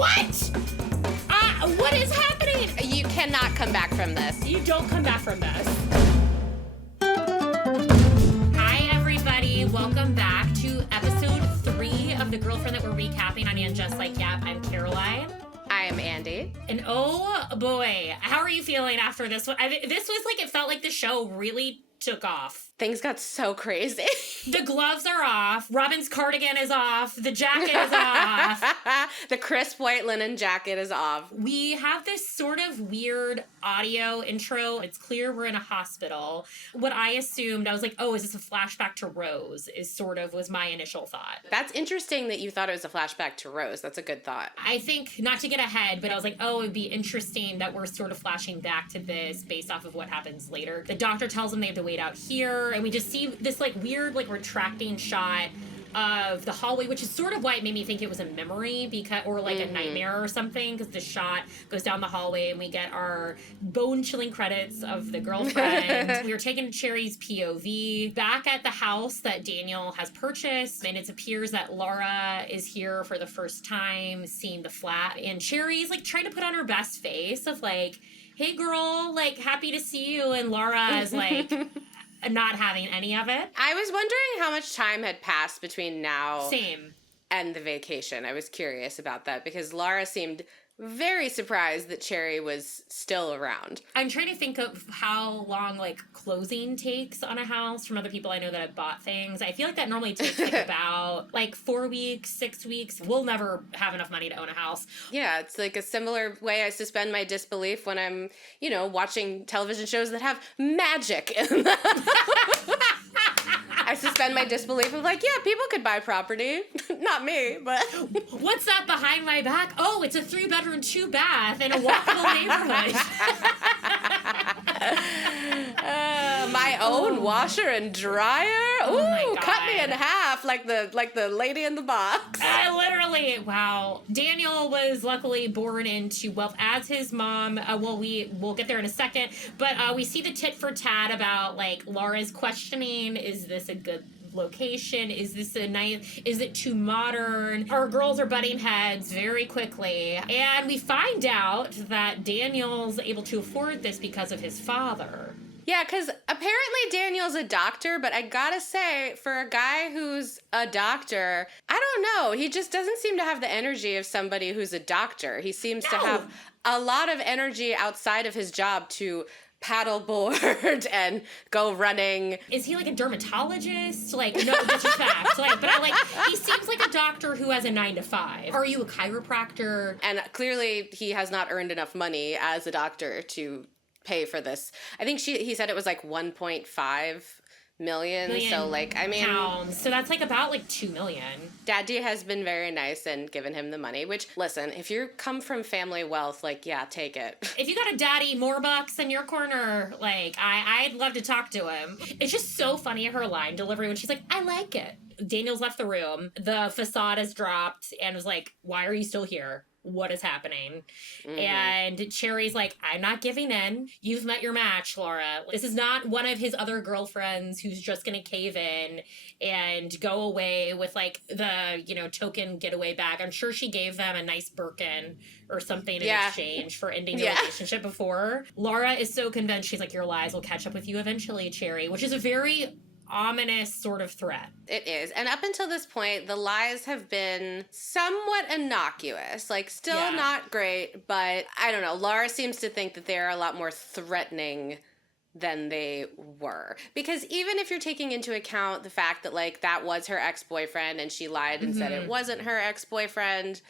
What? What is happening? You cannot come back from this. You don't come back from this. Hi, everybody. Welcome back to episode 3 of The Girlfriend That We're Recapping on And Just Like Yap. I'm Caroline. I am Andy. And oh boy, how are you feeling after this one? This was like, it felt like the show really took off. Things got so crazy. The gloves are off. Robin's cardigan is off. The jacket is off. The crisp white linen jacket is off. We have this sort of weird audio intro. It's clear we're in a hospital. What I assumed, I was like, oh, is this a flashback to Rose? Was my initial thought. That's interesting that you thought it was a flashback to Rose. That's a good thought. I think, not to get ahead, but I was like, oh, it'd be interesting that we're sort of flashing back to this based off of what happens later. The doctor tells them they have to wait out here. And we just see this like weird like retracting shot of the hallway, which is sort of why it made me think it was a memory or like a nightmare or something, because the shot goes down the hallway and we get our bone-chilling credits of the girlfriend. We were taking Cherry's POV back at the house that Daniel has purchased, and it appears that Laura is here for the first time seeing the flat, and Cherry's like trying to put on her best face of like, hey girl, like happy to see you, and Laura is like not having any of it. I was wondering how much time had passed between now Same. and the vacation. I was curious about that because Laura seemed very surprised that Cherry was still around. I'm trying to think of how long like closing takes on a house from other people I know that have bought things. I feel like that normally takes like about like 4 weeks, 6 weeks. We'll never have enough money to own a house. Yeah, it's like a similar way I suspend my disbelief when I'm, watching television shows that have magic in them. I suspend my disbelief of like, yeah, people could buy property. Not me, but... What's that behind my back? Oh, it's a 3-bedroom, 2-bath in a walkable neighborhood. My own washer and dryer? Ooh, my God. Cut me in half like the lady in the box. Literally, wow. Daniel was luckily born into wealth as his mom. We'll get there in a second. But we see the tit for tat about like Laura's questioning, is this a good location? Is it too modern? Our girls are butting heads very quickly. And we find out that Daniel's able to afford this because of his father. Yeah, because apparently Daniel's a doctor, but I gotta say, for a guy who's a doctor, I don't know. He just doesn't seem to have the energy of somebody who's a doctor. He seems to have a lot of energy outside of his job to paddleboard and go running. Is he like a dermatologist? Like, no, that's just fact. He seems like a doctor who has a 9-to-5. Are you a chiropractor? And clearly he has not earned enough money as a doctor to pay for this. I think he said it was like 1.5 million. So like, I mean, pounds. So that's like about like 2 million. Daddy has been very nice and given him the money, which, listen, if you come from family wealth, like, yeah, take it. If you got a daddy more bucks in your corner, like, I'd love to talk to him. It's just so funny, her line delivery when she's like, I like it. Daniel's left the room. The facade has dropped and was like, why are you still here? What is happening? Mm-hmm. And Cherry's like, I'm not giving in. You've met your match, Laura. This is not one of his other girlfriends who's just gonna cave in and go away with like the, token getaway bag. I'm sure she gave them a nice Birkin or something in exchange for ending the relationship before. Laura is so convinced. She's like, your lies will catch up with you eventually, Cherry, which is a very ominous sort of threat. It is. And up until this point, the lies have been somewhat innocuous. Like, still not great, but I don't know. Laura seems to think that they're a lot more threatening than they were. Because even if you're taking into account the fact that, like, that was her ex-boyfriend and she lied and said it wasn't her ex-boyfriend,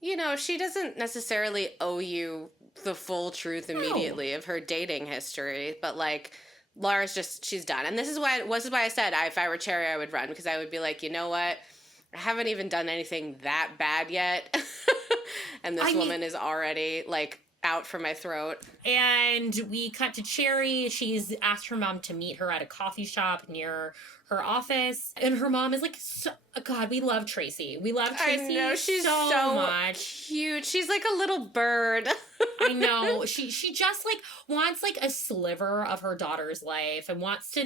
she doesn't necessarily owe you the full truth immediately of her dating history. But, like, Laura's she's done. And this is why I said if I were Cherry, I would run, because I would be like, you know what? I haven't even done anything that bad yet. And this woman is already like out for my throat. And we cut to Cherry. She's asked her mom to meet her at a coffee shop near her office. And her mom is like, God, we love Tracy. We love Tracy. I know, she's so much. cute. cute. She's like a little bird. I know. She just like wants like a sliver of her daughter's life and wants to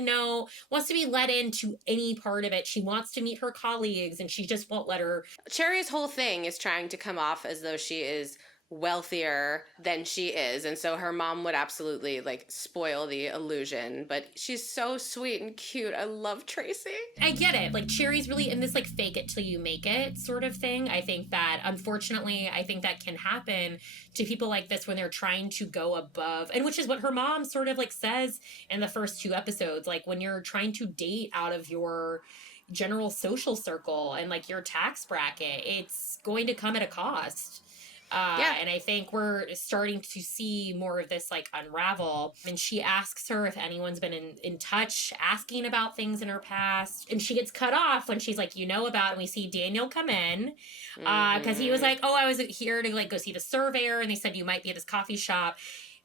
be let into any part of it. She wants to meet her colleagues and she just won't let her. Cherry's whole thing is trying to come off as though she is wealthier than she is, and so her mom would absolutely like spoil the illusion, but she's so sweet and cute. I love Tracy. I get it. Like Cherry's really in this like fake it till you make it sort of thing. I think that unfortunately that can happen to people like this when they're trying to go above, and which is what her mom sort of like says in the first 2 episodes, like when you're trying to date out of your general social circle and like your tax bracket, it's going to come at a cost. And I think we're starting to see more of this like unravel. And she asks her if anyone's been in touch, asking about things in her past. And she gets cut off when she's like, about, and we see Daniel come in. Because he was like, oh, I was here to like go see the surveyor. And they said you might be at this coffee shop.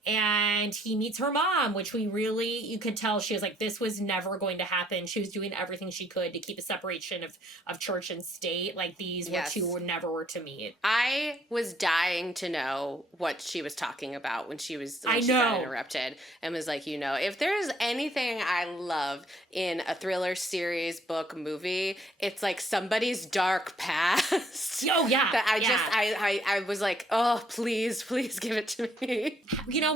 And he meets her mom, which you could tell she was like, this was never going to happen. She was doing everything she could to keep a separation of church and state. Like these were two never were to meet. I was dying to know what she was talking about when she got interrupted and was like, if there's anything I love in a thriller series, book, movie, it's like somebody's dark past. Oh yeah. That I was like, oh, please give it to me.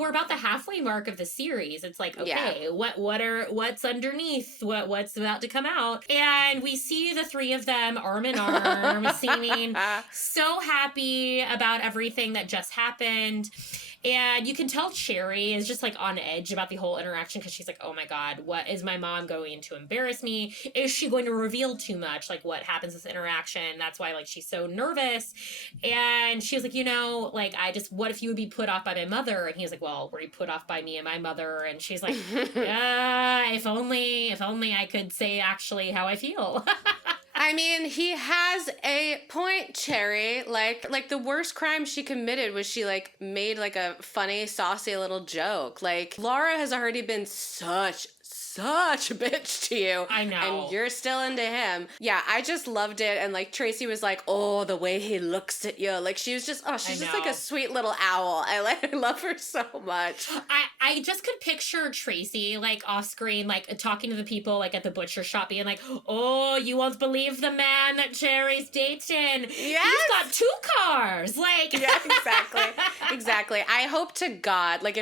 We're about the halfway mark of the series. It's like, okay, what's underneath? What's about to come out? And we see the 3 of them arm in arm, seeming so happy about everything that just happened. And you can tell Cherry is just like on edge about the whole interaction because she's like, oh my God, what is my mom going to embarrass me? Is she going to reveal too much? Like what happens in this interaction? That's why like she's so nervous. And she was like, what if you would be put off by my mother? And he was like, well, were you put off by me and my mother? And she's like, if only I could say actually how I feel. I mean, he has a point, Cherry. Like the worst crime she committed was she like made like a funny, saucy little joke. Like Laura has already been such a bitch to you. I know. And you're still into him. Yeah, I just loved it. And like Tracy was like, oh, the way he looks at you. Like she was just, she's just like a sweet little owl. I love her so much. I just could picture Tracy like off screen, like talking to the people like at the butcher shop being like, oh, you won't believe the man that Cherry's dating. Yes. He's got 2 cars. Like. Yeah, exactly. I hope to God, like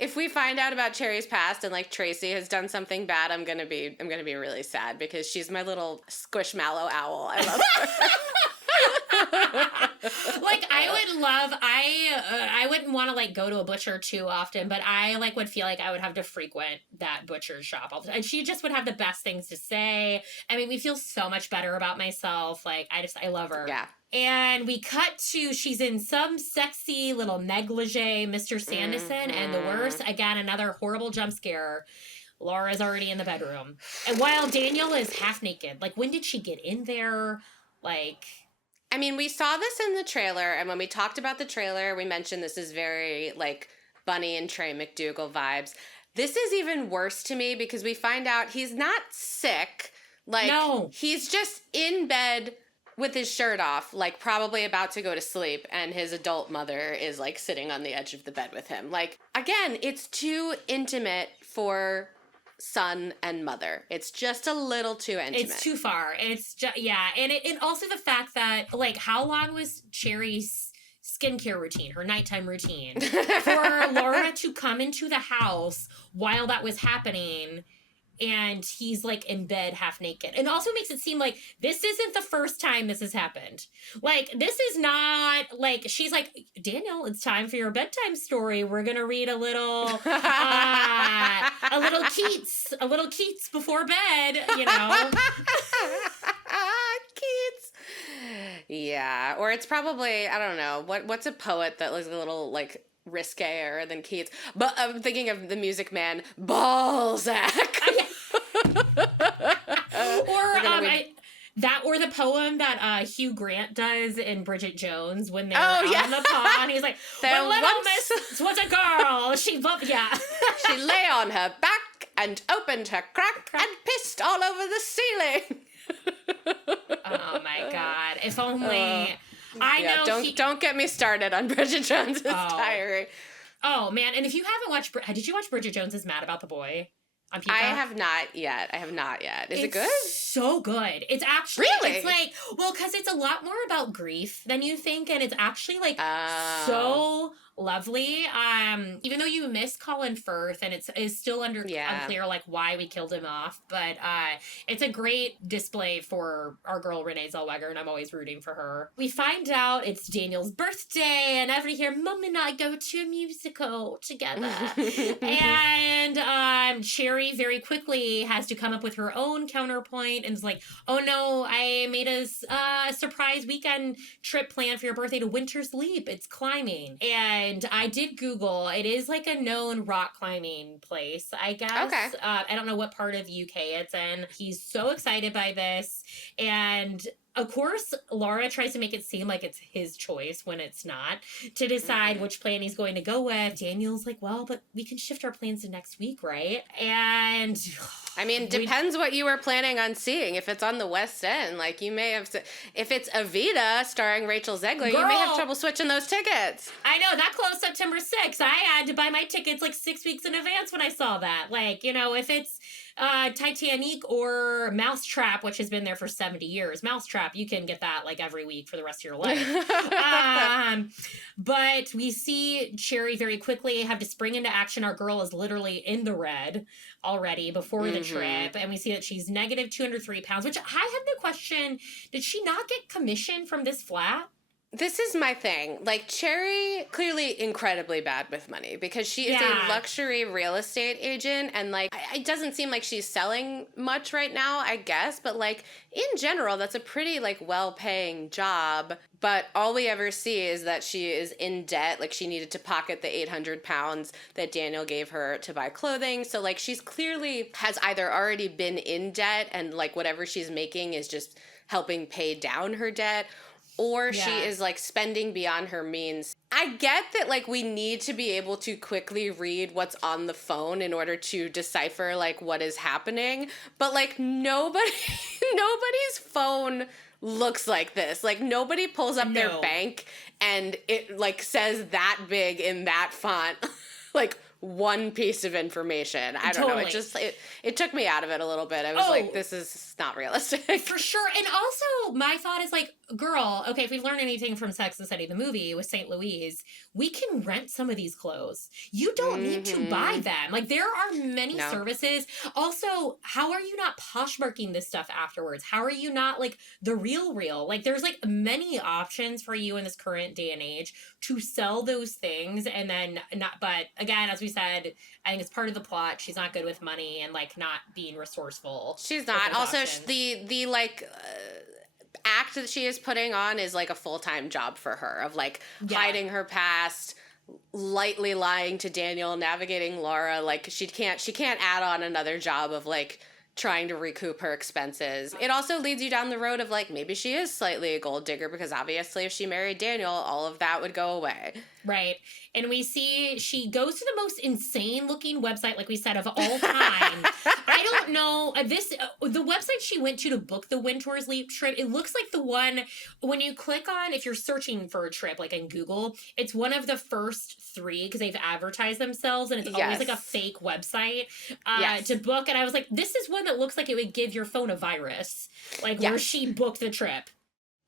if we find out about Cherry's past and like Tracy has done something bad, I'm gonna be really sad because she's my little squishmallow owl. I love her. Like I wouldn't want to like go to a butcher too often, but I like would feel like I would have to frequent that butcher shop all the time. And she just would have the best things to say. I mean, we feel so much better about myself. Like I love her. Yeah. And we cut to, she's in some sexy little negligee, Mr. Sanderson, and the worst, again, another horrible jump scare. Laura's already in the bedroom. And while Daniel is half naked, like, when did she get in there? Like... I mean, we saw this in the trailer, and when we talked about the trailer, we mentioned this is very, like, Bunny and Trey McDougal vibes. This is even worse to me because we find out he's not sick. Like, no. He's just in bed with his shirt off, like probably about to go to sleep, and his adult mother is like sitting on the edge of the bed with him. Like, again, it's too intimate for son and mother. It's just a little too intimate. It's too far. It's just, yeah. And also the fact that, like, how long was Cherry's skincare routine, her nighttime routine, for Laura to come into the house while that was happening? And he's like in bed half naked. And also makes it seem like this isn't the first time this has happened. Like, this is not like, she's like, Daniel, it's time for your bedtime story. We're going to read a little Keats before bed, you know. Keats. Yeah. Or it's probably, I don't know, what's a poet that looks a little like riskier than Keats? But I'm thinking of the Music Man, Balzac. Or the poem that Hugh Grant does in Bridget Jones when they're on the pond. He's like, when little miss was a girl, she lay on her back and opened her crack and pissed all over the ceiling. Oh my God. If only... I know. Don't get me started on Bridget Jones's Diary. Oh man! And if you haven't watched, did you watch Bridget Jones's Mad About the Boy on Peacock? I have not yet. Is it good? So good. It's actually It's like, well, because it's a lot more about grief than you think, and it's actually like so lovely. Even though you miss Colin Firth, and it's still unclear like why we killed him off, but it's a great display for our girl Renee Zellweger, and I'm always rooting for her. We find out it's Daniel's birthday, and everybody here, Mom and I go to a musical together, and Cherry very quickly has to come up with her own counterpoint and is like, oh no, I made a surprise weekend trip plan for your birthday to Winter's Leap. It's climbing. And I did Google. It is like a known rock climbing place, I guess. Okay. I don't know what part of UK it's in. He's so excited by this. And of course, Laura tries to make it seem like it's his choice when it's not, to decide which plan he's going to go with. Daniel's like, well, but we can shift our plans to next week, right? And I mean, depends what you were planning on seeing. If it's on the West End, like you may have, if it's Evita starring Rachel Zegler, you may have trouble switching those tickets. I know, that closed September 6th. I had to buy my tickets like 6 weeks in advance when I saw that. Like, you know, if it's Titanic or Mousetrap, which has been there for 70 years. Mousetrap, you can get that like every week for the rest of your life. But we see Cherry very quickly have to spring into action. Our girl is literally in the red already before the trip. And we see that she's negative 203 pounds, which I have the question, did she not get commission from this flat? This is my thing. Like, Cherry, clearly incredibly bad with money because she is a luxury real estate agent, and, like, it doesn't seem like she's selling much right now, I guess, but, like, in general, that's a pretty, like, well-paying job, but all we ever see is that she is in debt. Like, she needed to pocket the 800 pounds that Daniel gave her to buy clothing, so, like, she's clearly has either already been in debt and, like, whatever she's making is just helping pay down her debt, or she is, like, spending beyond her means. I get that, like, we need to be able to quickly read what's on the phone in order to decipher, like, what is happening. But, like, nobody's phone looks like this. Like, nobody pulls up their bank and it, like, says that big in that font, like, one piece of information. I don't know. It just, it took me out of it a little bit. I was like, this is not realistic. For sure. And also, my thought is like, girl, okay, if we've learned anything from Sex and the City, the movie with St. Louise, we can rent some of these clothes. You don't need to buy them. Like, there are many services. Also, how are you not Poshmarking this stuff afterwards? How are you not, like, the real? Like, there's, like, many options for you in this current day and age to sell those things and then not, but again, as we said, I think it's part of the plot. She's not good with money and, like, not being resourceful. She's not. Also, the like, act that she is putting on is, like, a full-time job for her of, like, hiding her past, lightly lying to Daniel, navigating Laura. Like, she can't add on another job of, like, trying to recoup her expenses. It also leads you down the road of, like, maybe she is slightly a gold digger because obviously if she married Daniel, all of that would go away. Right. And we see she goes to the most insane looking website, like we said, of all time. I don't know. The website she went to book the Winter's Leap trip, it looks like the one when you click on, if you're searching for a trip, like in Google, it's one of the first 3 because they've advertised themselves and it's always like a fake website to book. And I was like, this is one that looks like it would give your phone a virus, like where she booked the trip.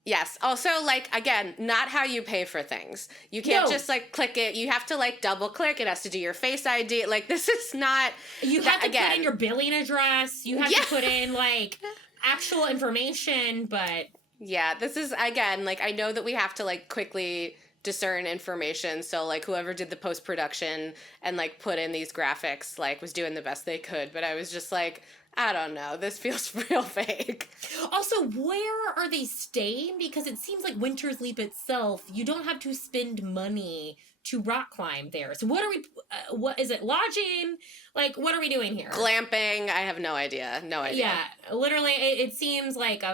Yes. Also, like, again, not how you pay for things. You can't just, like, click it. You have to, like, double click. It has to do your Face ID. Like, this is not... You have to put in your billing address. You have to put in, like, actual information, but... Yeah, this is, again, like, I know that we have to, like, quickly discern information. So, like, whoever did the post-production and, like, put in these graphics, like, was doing the best they could. But I was just like... I don't know. This feels real fake. Also, where are they staying? Because it seems like Winter's Leap itself, you don't have to spend money to rock climb there. So what are we, what is it, lodging? Like, what are we doing here? Glamping? I have no idea. No idea. Yeah, literally, it seems like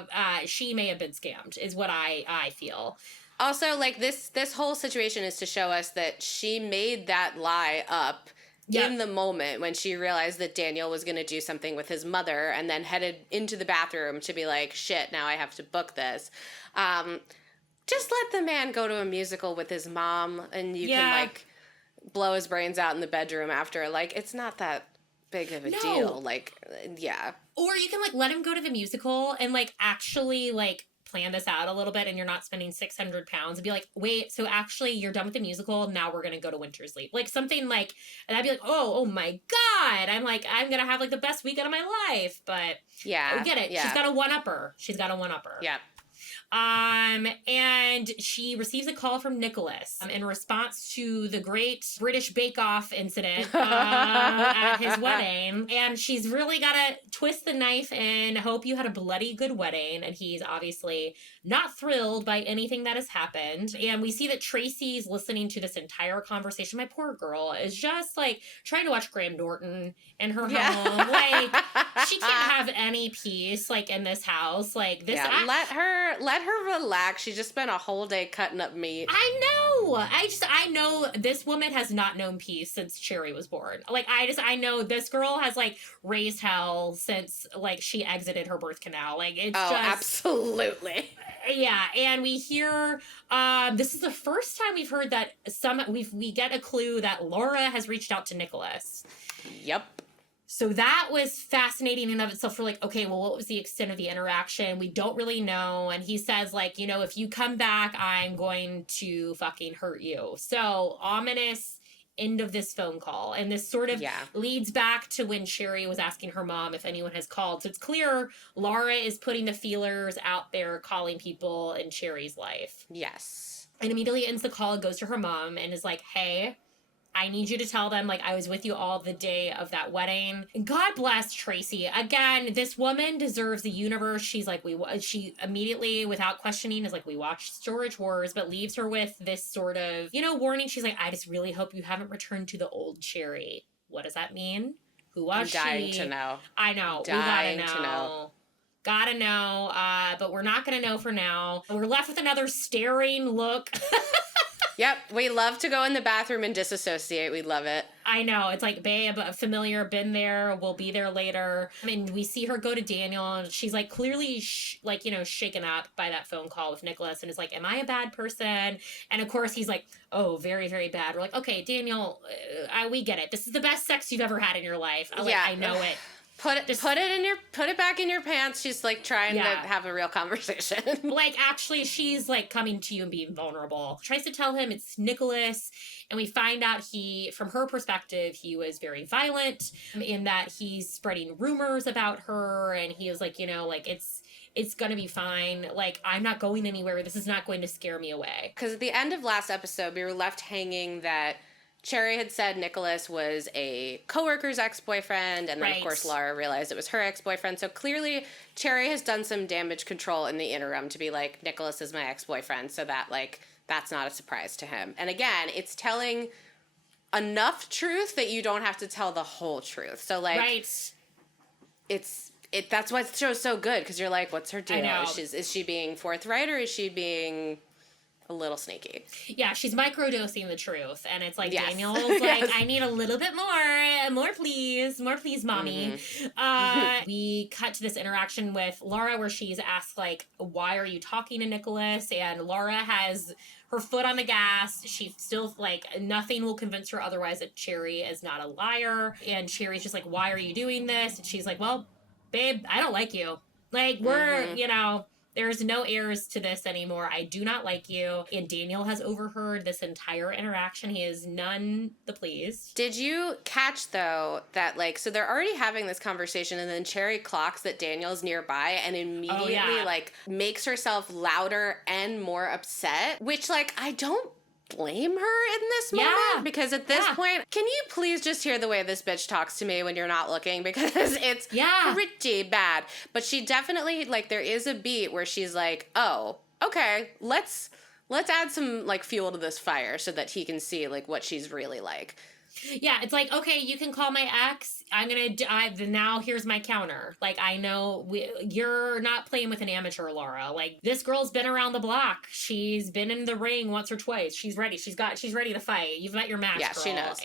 she may have been scammed, is what I feel. Also, like, this whole situation is to show us that she made that lie up in the moment when she realized that Daniel was going to do something with his mother and then headed into the bathroom to be like, shit, now I have to book this. just let the man go to a musical with his mom and you can, like, blow his brains out in the bedroom after. Like, it's not that big of a deal. Like, yeah. Or you can, like, let him go to the musical and, like, actually, like, plan this out a little bit and you're not spending 600 pounds and be like, wait, so actually you're done with the musical. Now we're going to go to Winter's Leap. Like something like, and I'd be like, oh my God. I'm going to have like the best weekend of my life. But yeah, I get it. Yeah. She's got a one-upper. Yeah. And she receives a call from Nicholas in response to the great British Bake Off incident at his wedding. And she's really got to twist the knife and hope you had a bloody good wedding. And he's obviously not thrilled by anything that has happened. And we see that Tracy's listening to this entire conversation. My poor girl is just like trying to watch Graham Norton in her home. Like she can't have any peace like in this house. Like this. Yeah, let her relax. She just spent a whole day cutting up meat. I know. I know this woman has not known peace since Cherry was born. Like, I know this girl has, like, raised hell since, like, she exited her birth canal. Like, it's just... absolutely. Yeah, and we hear, this is the first time we've heard that we get a clue that Laura has reached out to Nicholas. Yep. So that was fascinating in of itself. For like, okay, well, what was the extent of the interaction? We don't really know. And he says, like, you know, if you come back, I'm going to fucking hurt you. So ominous end of this phone call. And this sort of leads back to when Cherry was asking her mom if anyone has called. So it's clear Laura is putting the feelers out there, calling people in Cherry's life. Yes. And immediately ends the call and goes to her mom and is like, hey, I need you to tell them, like, I was with you all the day of that wedding. And God bless Tracy. Again, this woman deserves the universe. She's like, she immediately, without questioning, is like, we watched Storage Wars, but leaves her with this sort of, you know, warning. She's like, I just really hope you haven't returned to the old Cherry. What does that mean? Who was she? I'm dying to know. I know. Dying we gotta to know. Gotta know, but we're not gonna know for now. We're left with another staring look. Yep, we love to go in the bathroom and disassociate. We love it. I know. It's like, babe, familiar, been there, we'll be there later. I mean, we see her go to Daniel, and she's, like, clearly, shaken up by that phone call with Nicholas, and is like, am I a bad person? And, of course, he's like, oh, very, very bad. We're like, okay, Daniel, we get it. This is the best sex you've ever had in your life. I know it. Put it back in your pants. She's like trying to have a real conversation. Like actually she's like coming to you and being vulnerable. Tries to tell him it's Nicholas, and we find out from her perspective, he was very violent in that he's spreading rumors about her, and he was like, you know, like it's gonna be fine. Like, I'm not going anywhere. This is not going to scare me away. Because at the end of last episode, we were left hanging that Cherry had said Nicholas was a coworker's ex-boyfriend, and then, of course, Laura realized it was her ex-boyfriend. So clearly, Cherry has done some damage control in the interim to be like, Nicholas is my ex-boyfriend, so that, like, that's not a surprise to him. And again, it's telling enough truth that you don't have to tell the whole truth. So, like, that's why the show's so good, because you're like, what's her deal? Is she being forthright, or is she being a little sneaky? Yeah, she's microdosing the truth, and it's like Daniel's like, I need a little bit more please, mommy. We cut to this interaction with Laura where she's asked, like, why are you talking to Nicholas? And Laura has her foot on the gas. She still, like, nothing will convince her otherwise that Cherry is not a liar. And Cherry's just like, why are you doing this? And she's like, well, babe, I don't like you. Like, we're, you know, there's no heirs to this anymore. I do not like you. And Daniel has overheard this entire interaction. He is none the pleased. Did you catch, though, that, like, so they're already having this conversation, and then Cherry clocks that Daniel's nearby and immediately, like, makes herself louder and more upset, which, like, I don't blame her in this moment, because at this point, can you please just hear the way this bitch talks to me when you're not looking, because it's pretty bad. But she definitely, like, there is a beat where she's like, oh, okay, let's add some, like, fuel to this fire so that he can see, like, what she's really like. Yeah, it's like, okay, you can call my ex. I'm going to, now here's my counter. Like, I know you're not playing with an amateur, Laura. Like, this girl's been around the block. She's been in the ring once or twice. She's ready. She's ready to fight. You've met your match, girl. She knows.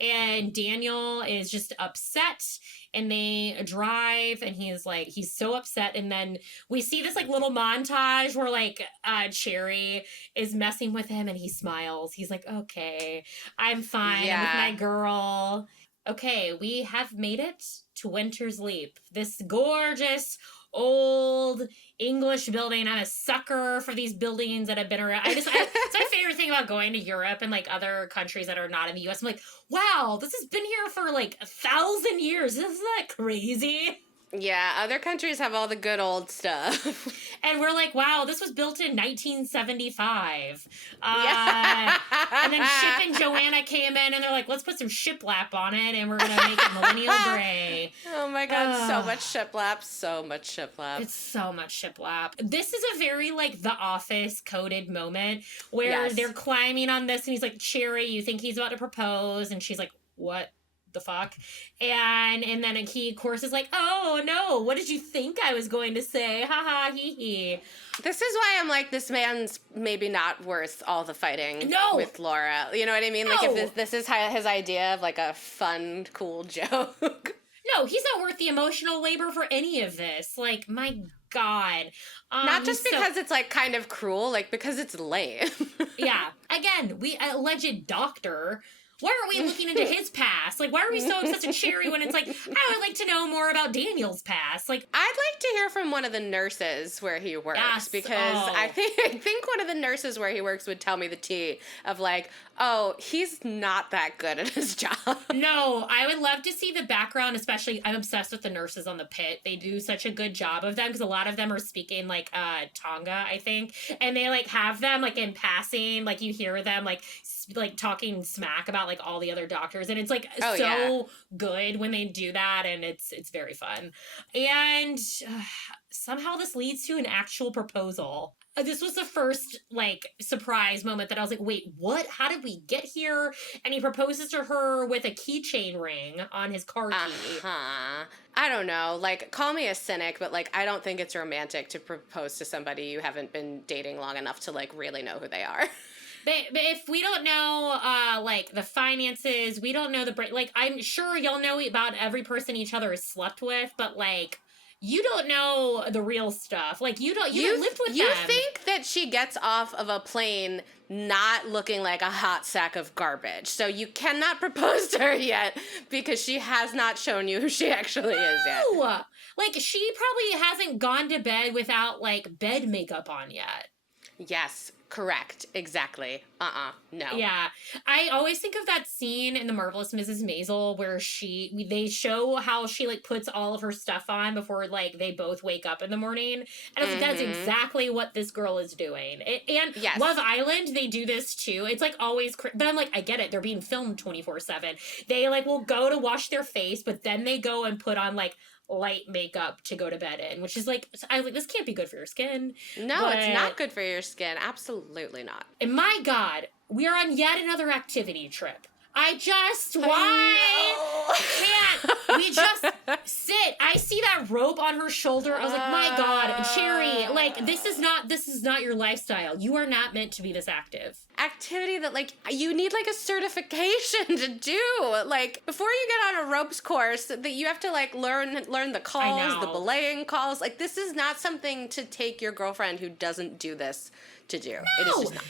And Daniel is just upset, and they drive, and he's so upset. And then we see this like little montage where like Cherry is messing with him, and he smiles. He's like, okay, I'm fine. I'm with my girl. Okay, we have made it to Winter's Leap. This gorgeous old English building. I'm a sucker for these buildings that have been around. It's my favorite thing about going to Europe and like other countries that are not in the US. I'm like, wow, this has been here for like 1,000 years. Isn't that crazy? Yeah, other countries have all the good old stuff. And we're like, wow, this was built in 1975. And then Chip and Joanna came in, and they're like, let's put some shiplap on it, and we're going to make it millennial gray. Oh my God, so much shiplap, so much shiplap. It's so much shiplap. This is a very, like, The Office coded moment where they're climbing on this, and he's like, Cherry, you think he's about to propose? And she's like, what the fuck? And then he, of course, is like, oh, no, what did you think I was going to say? Ha ha, hee hee. This is why I'm like, this man's maybe not worth all the fighting with Laura. You know what I mean? Like, if this is his idea of, like, a fun, cool joke. No, he's not worth the emotional labor for any of this. Like, my God. Not just because it's, like, kind of cruel, like, because it's lame. Yeah. Again, we alleged doctor. Why aren't we looking into his past? Like, why are we so obsessed with Cherry when it's like, I would like to know more about Daniel's past? Like, I'd like to hear from one of the nurses where he works, because I think one of the nurses where he works would tell me the tea of like, oh, he's not that good at his job. No, I would love to see the background, especially, I'm obsessed with the nurses on the Pit. They do such a good job of them, because a lot of them are speaking like Tonga, I think, and they like have them like in passing, like you hear them like talking smack about like all the other doctors, and it's like good when they do that, and it's very fun. And somehow this leads to an actual proposal. This was the first like surprise moment that I was like, wait, what? How did we get here? And he proposes to her with a keychain ring on his car key. I don't know. Like, call me a cynic, but like, I don't think it's romantic to propose to somebody you haven't been dating long enough to like really know who they are. But if we don't know, like, the finances, we don't know like, I'm sure y'all know about every person each other has slept with, but, like, you don't know the real stuff. Like, you lived with them. You think that she gets off of a plane not looking like a hot sack of garbage. So you cannot propose to her yet because she has not shown you who she actually is yet. Like, she probably hasn't gone to bed without, like, bed makeup on yet. Yes. Correct. Exactly. No. Yeah. I always think of that scene in The Marvelous Mrs. Maisel where they show how she like puts all of her stuff on before like they both wake up in the morning. And I was like, that's exactly what this girl is doing. And Love Island, they do this too. It's like always, but I'm like, I get it. They're being filmed 24/7. They like will go to wash their face, but then they go and put on like light makeup to go to bed in, which is like, I was like, this can't be good for your skin. No, it's not good for your skin. Absolutely not. And my God, we are on yet another activity trip. Can't we just sit? I see that rope on her shoulder. I was like, my God, Cherry, like, this is not your lifestyle. You are not meant to be this active. Activity that, like, you need, like, a certification to do. Like, before you get on a ropes course, that you have to, like, learn the calls, the belaying calls. Like, this is not something to take your girlfriend who doesn't do this to do. No. It is just not.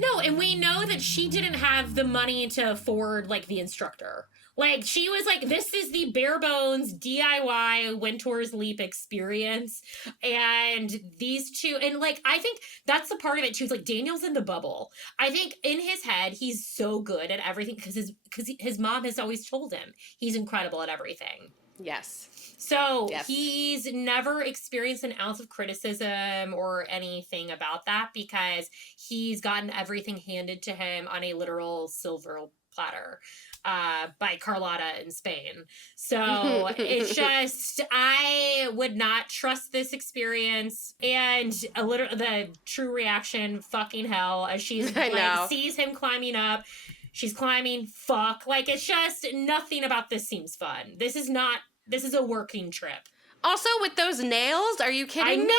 No, and we know that she didn't have the money to afford, like, the instructor. Like, she was like, this is the bare bones DIY Winter's Leap experience. And these two, and like, I think that's the part of it too. It's like, Daniel's in the bubble. I think in his head, he's so good at everything because his mom has always told him he's incredible at everything. Yes. So he's never experienced an ounce of criticism or anything about that because he's gotten everything handed to him on a literal silver platter by Carlotta in Spain. So it's just, I would not trust this experience. And the true reaction, fucking hell, as she's like, sees him climbing up. She's climbing, fuck. Like, it's just nothing about this seems fun. This is a working trip. Also, with those nails, are you kidding me?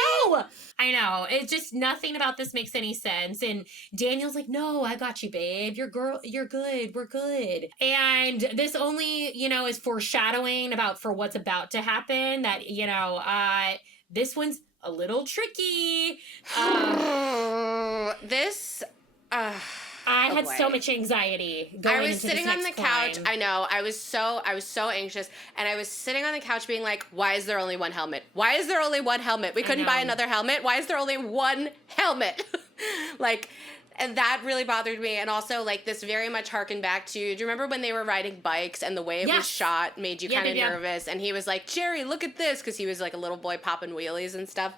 I know. It's just nothing about this makes any sense. And Daniel's like, no, I got you, babe. You're good. We're good. And this only, is foreshadowing for what's about to happen. That, this one's a little tricky. I had so much anxiety going I was into sitting this on the next couch. climb. I know. I was so anxious, and I was sitting on the couch being like, "Why is there only one helmet? Why is there only one helmet? We couldn't buy another helmet. Why is there only one helmet?" And that really bothered me. And also, this very much harkened back to, do you remember when they were riding bikes and the way it was shot made you kind of nervous? And he was like, "Jerry, look at this," because he was like a little boy popping wheelies and stuff.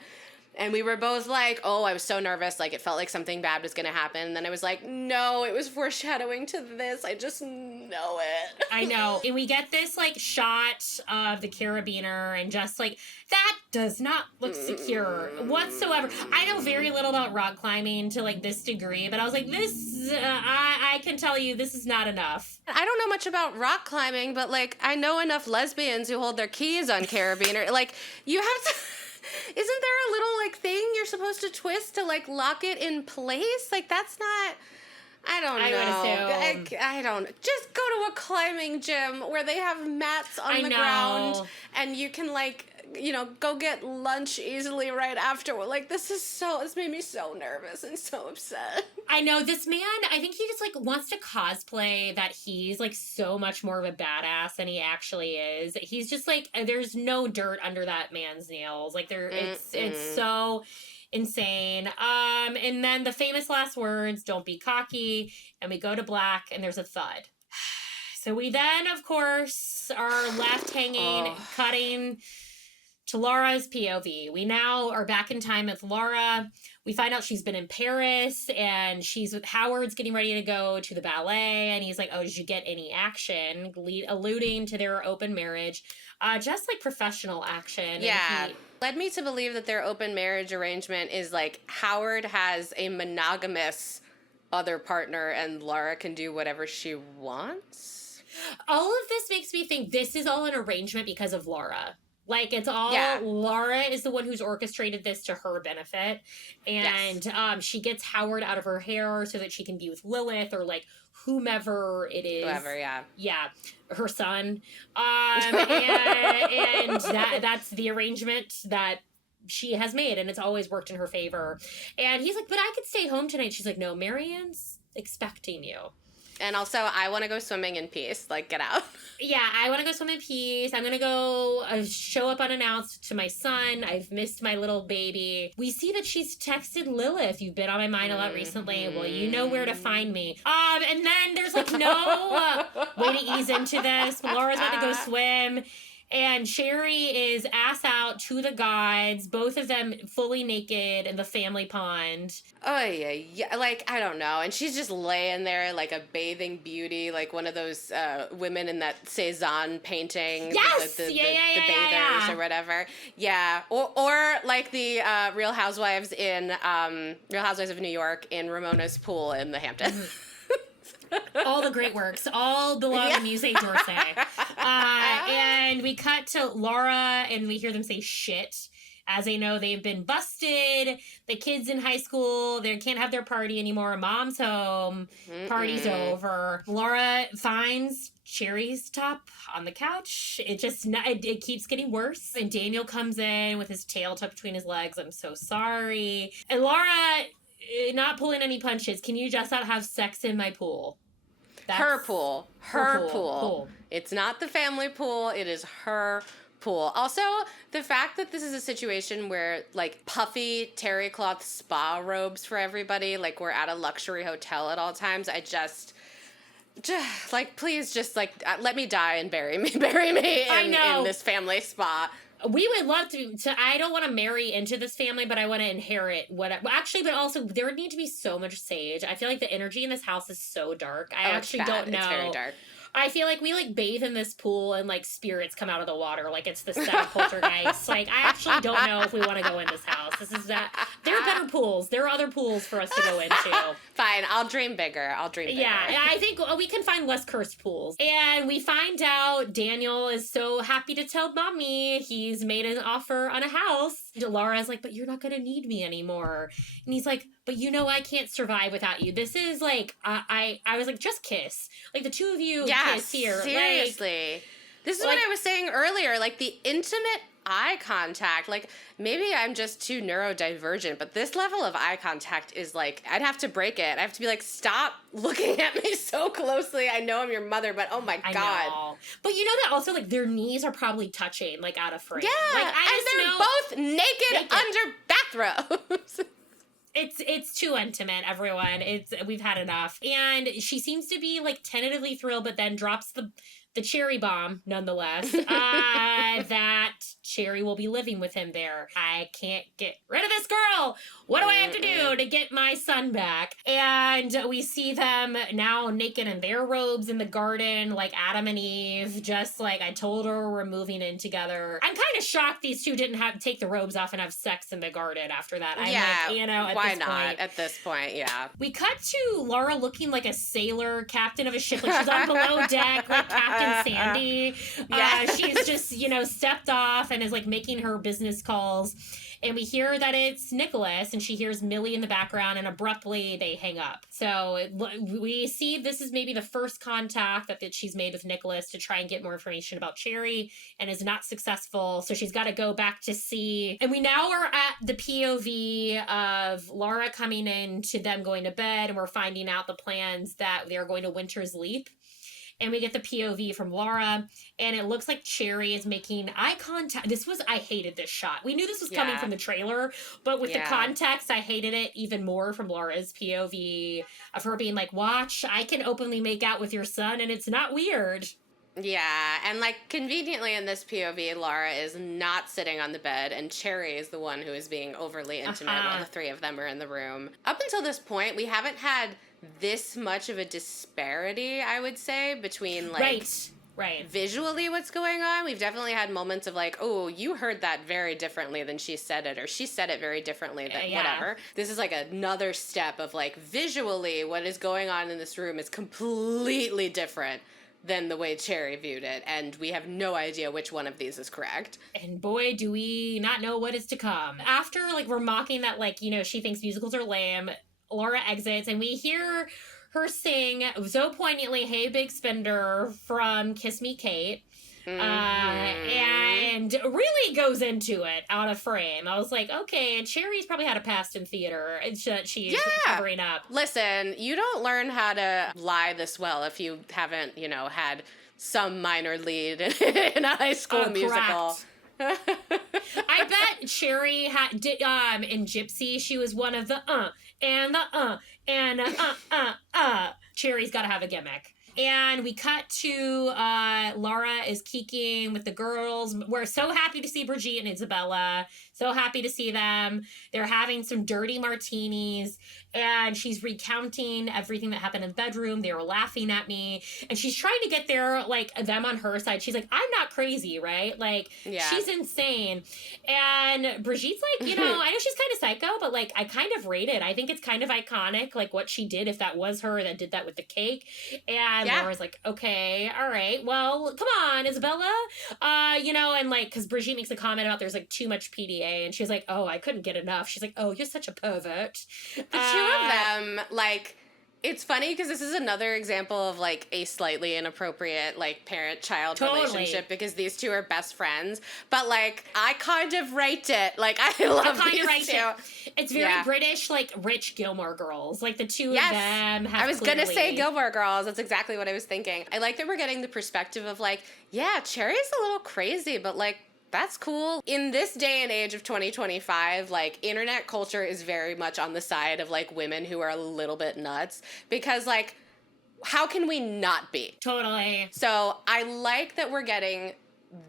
And we were both like, oh, I was so nervous. It felt like something bad was going to happen. And then I was like, no, it was foreshadowing to this. I just know it. I know. And we get this, shot of the carabiner and just, that does not look secure whatsoever. I know very little about rock climbing to, this degree, but I was like, this, I can tell you this is not enough. I don't know much about rock climbing, but, I know enough lesbians who hold their keys on carabiner. You have to... Isn't there a little, thing you're supposed to twist to, lock it in place? That's not... I don't know. I would assume. I don't... Just go to a climbing gym where they have mats on the ground and you can, go get lunch easily right after. This made me so nervous and so upset. I know. This man, I think he just, wants to cosplay that he's, so much more of a badass than he actually is. He's just, there's no dirt under that man's nails. It's so insane. And then the famous last words, don't be cocky, and we go to black, and there's a thud. So we then, of course, are left hanging, cutting to Laura's POV. We now are back in time with Laura. We find out she's been in Paris and she's with Howard's getting ready to go to the ballet. And he's like, oh, did you get any action? Alluding to their open marriage. Just professional action. Yeah. Led me to believe that their open marriage arrangement is Howard has a monogamous other partner and Laura can do whatever she wants. All of this makes me think this is all an arrangement because of Laura. It's all, Laura is the one who's orchestrated this to her benefit. And she gets Howard out of her hair so that she can be with Lilith or whomever it is. Whoever, yeah. Yeah, her son. And that's the arrangement that she has made, and it's always worked in her favor. And he's like, but I could stay home tonight. She's like, no, Marianne's expecting you. And also, I want to go swimming in peace. Get out. Yeah, I want to go swim in peace. I'm going to go show up unannounced to my son. I've missed my little baby. We see that she's texted Lilith. You've been on my mind a lot recently. Well, you know where to find me. And then there's no way to ease into this. Laura's about to go swim. And Sherry is ass out to the gods, both of them fully naked in the family pond. Oh, yeah. I don't know. And she's just laying there like a bathing beauty, like one of those women in that Cezanne painting. Yes! The bathers or whatever. Yeah. Or like the Real Housewives of New York in Ramona's pool in the Hamptons. All the great works, all belong to Musée d'Orsay. And we cut to Laura, and we hear them say shit, as they know they've been busted. The kids in high school, they can't have their party anymore. Mom's home. Party's over. Laura finds Sherry's top on the couch. It keeps getting worse. And Daniel comes in with his tail tucked between his legs. I'm so sorry. And Laura, not pulling any punches. Can you just not have sex in my pool? Her pool. Her pool. It's not the family pool. It is her pool. Also, the fact that this is a situation where, like, puffy terry cloth spa robes for everybody, like we're at a luxury hotel at all times, please just, let me die and bury me in this family spa. We would love to. I don't want to marry into this family, but I want to inherit but also there would need to be so much sage. I feel like the energy in this house is so dark. I actually don't know. It's very dark. I feel like we like bathe in this pool and like spirits come out of the water, like it's the set of Poltergeist. Like I actually don't know if we want to go in this house. This is that there are better pools. There are other pools for us to go into. Fine, I'll dream bigger. Yeah, I think we can find less cursed pools. And we find out Daniel is so happy to tell Mommy he's made an offer on a house. Laura's like, but you're not going to need me anymore. And he's like, but you know I can't survive without you. This is like, I was like, just kiss. Like the two of you kiss here. Seriously. Like, this is what I was saying earlier. Like the intimate eye contact. Like maybe I'm just too neurodivergent, but this level of eye contact is like, I'd have to break it. I have to be like, stop looking at me so closely. I know I'm your mother, but oh my God. Know. But you know that also like their knees are probably touching like out of frame. Yeah. Like, and they're both naked under bathrobes. It's too intimate, everyone. We've had enough. And she seems to be like tentatively thrilled, but then drops the cherry bomb nonetheless. That Cherry will be living with him there. I can't get rid of this girl. What do I have to do to get my son back? And we see them now naked in their robes in the garden, like Adam and Eve, just like I told her we're moving in together. I'm kind of shocked these two didn't take the robes off and have sex in the garden after that. I'm like, why not at this point? Yeah. We cut to Laura looking like a sailor, captain of a ship. Like she's on below deck, like Captain Sandy. She's just, stepped off and is like making her business calls. And we hear that it's Nicholas, and she hears Millie in the background, and abruptly they hang up. So we see this is maybe the first contact that she's made with Nicholas to try and get more information about Cherry, and is not successful. So she's got to go back to sea. And we now are at the POV of Laura coming in to them going to bed, and we're finding out the plans that they are going to Winter's Leap. And we get the POV from Laura, and it looks like Cherry is making eye contact. I hated this shot. We knew this was coming from the trailer, but with the context, I hated it even more from Laura's POV of her being like, watch, I can openly make out with your son, and it's not weird. Yeah, and like conveniently in this POV, Laura is not sitting on the bed, and Cherry is the one who is being overly intimate while the three of them are in the room. Up until this point, we haven't had this much of a disparity, I would say, between like right visually what's going on. We've definitely had moments of like, oh, you heard that very differently than she said it, or she said it very differently than whatever. This is like another step of like visually what is going on in this room is completely different than the way Cherry viewed it, and we have no idea which one of these is correct. And boy, do we not know what is to come. After like we're mocking that like, she thinks musicals are lame, Laura exits, and we hear her sing so poignantly, Hey Big Spender from Kiss Me Kate. And really goes into it out of frame. I was like, okay, and Cherry's probably had a past in theater. It's that she's covering up. Listen, you don't learn how to lie this well if you haven't, had some minor lead in a high school musical. I bet Cherry did in Gypsy, she was one of the and the Cherry's got to have a gimmick. And we cut to Laura is keeking with the girls. We're so happy to see Brigitte and Isabella. So happy to see them. They're having some dirty martinis. And she's recounting everything that happened in the bedroom. They were laughing at me. And she's trying to get them on her side. She's like, I'm not crazy, right? Like, she's insane. And Brigitte's like, I know she's kind of psycho, but like, I kind of rate it. I think it's kind of iconic, like what she did, if that was her that did that with the cake. And Laura's like, okay, all right, well, come on, Isabella. And like, because Brigitte makes a comment about there's like too much PDA. And she's like, oh, I couldn't get enough. She's like, oh, you're such a pervert. The two of them, like, it's funny because this is another example of like a slightly inappropriate like parent-child relationship because these two are best friends. But like, I kind of rate it. Like, I love these two. It's very British, like rich Gilmore Girls. Like the two of them have. I was gonna say Gilmore Girls. That's exactly what I was thinking. I like that we're getting the perspective of like, Cherry's a little crazy, but like, that's cool. In this day and age of 2025, like, internet culture is very much on the side of, like, women who are a little bit nuts. Because, like, how can we not be? Totally. So I like that we're getting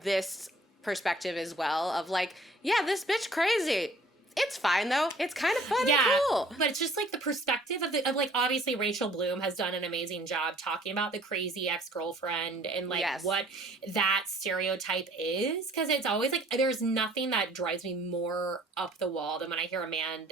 this perspective as well of, like, this bitch crazy. It's fine, though. It's kind of fun and cool. But it's just, like, the perspective of like, obviously, Rachel Bloom has done an amazing job talking about the crazy ex-girlfriend and, like, what that stereotype is. Because it's always, like, there's nothing that drives me more up the wall than when I hear a man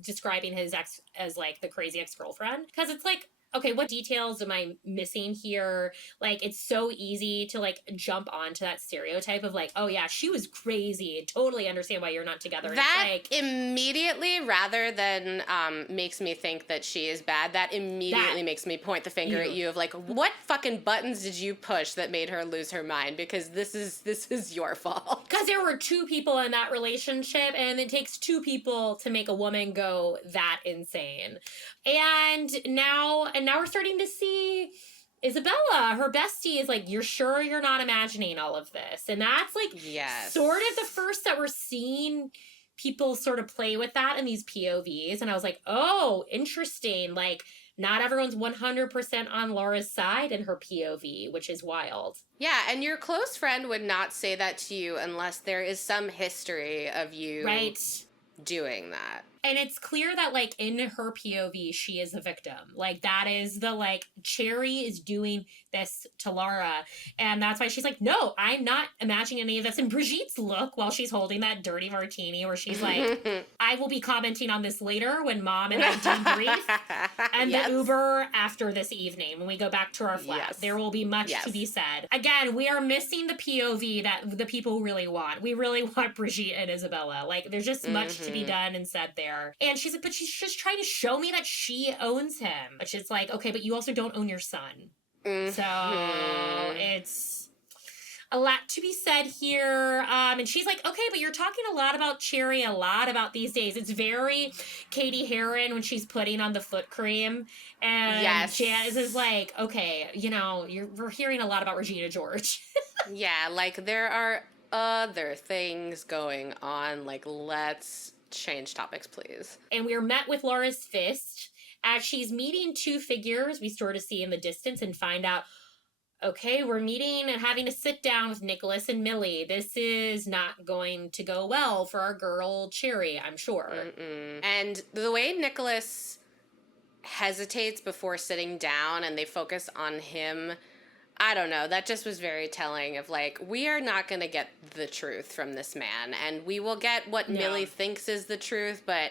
describing his ex as, like, the crazy ex-girlfriend. Because it's, like, okay, what details am I missing here? Like, it's so easy to, like, jump onto that stereotype of, like, oh, yeah, she was crazy. Totally understand why you're not together. That it's like, immediately, rather than makes me think that she is bad, that immediately makes me point the finger at you of, like, what fucking buttons did you push that made her lose her mind? Because this is your fault. Because there were two people in that relationship, and it takes two people to make a woman go that insane. And now we're starting to see Isabella, her bestie, is like, you're sure you're not imagining all of this? And that's, like, sort of the first that we're seeing people sort of play with that in these POVs. And I was like, oh, interesting. Like, not everyone's 100% on Laura's side in her POV, which is wild. Yeah, and your close friend would not say that to you unless there is some history of you doing that. And it's clear that, like, in her POV, she is a victim. Like, that is the, like, Cherry is doing this to Laura. And that's why she's like, no, I'm not imagining any of this. And Brigitte's look while she's holding that dirty martini where she's like, I will be commenting on this later when Mom and I debrief. And the Uber after this evening, when we go back to our flat. There will be much to be said. Again, we are missing the POV that the people really want. We really want Brigitte and Isabella. Like, there's just much to be done and said there. And she's like, but she's just trying to show me that she owns him. Which is like, okay, but you also don't own your son. So it's a lot to be said here. And she's like, okay, but you're talking a lot about Cherry, a lot about these days. It's very Katie Heron when she's putting on the foot cream. And Janice is like, okay, you know, we're hearing a lot about Regina George. Yeah, like, there are other things going on. Like, let's change topics, please. And we are met with Laura's fist. As she's meeting two figures we sort of see in the distance and find out, okay, we're meeting and having a sit down with Nicholas and Millie. This is not going to go well for our girl Cherry, I'm sure. And the way Nicholas hesitates before sitting down and they focus on him, I don't know, that just was very telling of, like, we are not going to get the truth from this man, and we will get what Millie thinks is the truth, but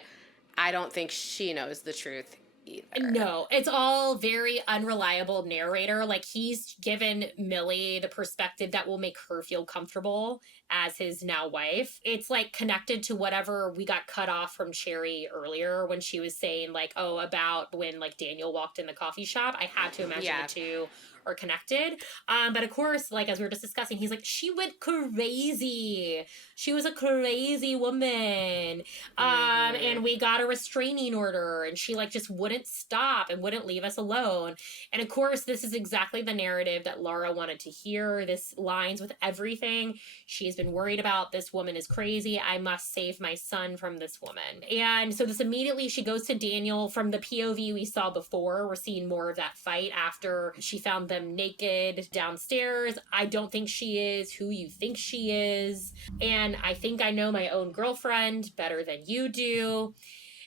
I don't think she knows the truth either. No, it's all very unreliable narrator. Like, he's given Millie the perspective that will make her feel comfortable as his now wife. It's, like, connected to whatever we got cut off from Cherry earlier when she was saying, like, oh, about when, like, Daniel walked in the coffee shop. I had to imagine the two are connected. But of course, like, as we were just discussing, he's like, she went crazy. She was a crazy woman. And we got a restraining order, and she, like, just wouldn't stop and wouldn't leave us alone. And of course, this is exactly the narrative that Laura wanted to hear. This lines with everything she's been worried about. This woman is crazy. I must save my son from this woman. And so this immediately, she goes to Daniel. From the POV we saw before, we're seeing more of that fight after she found them naked downstairs. I don't think she is who you think she is. And I think I know my own girlfriend better than you do.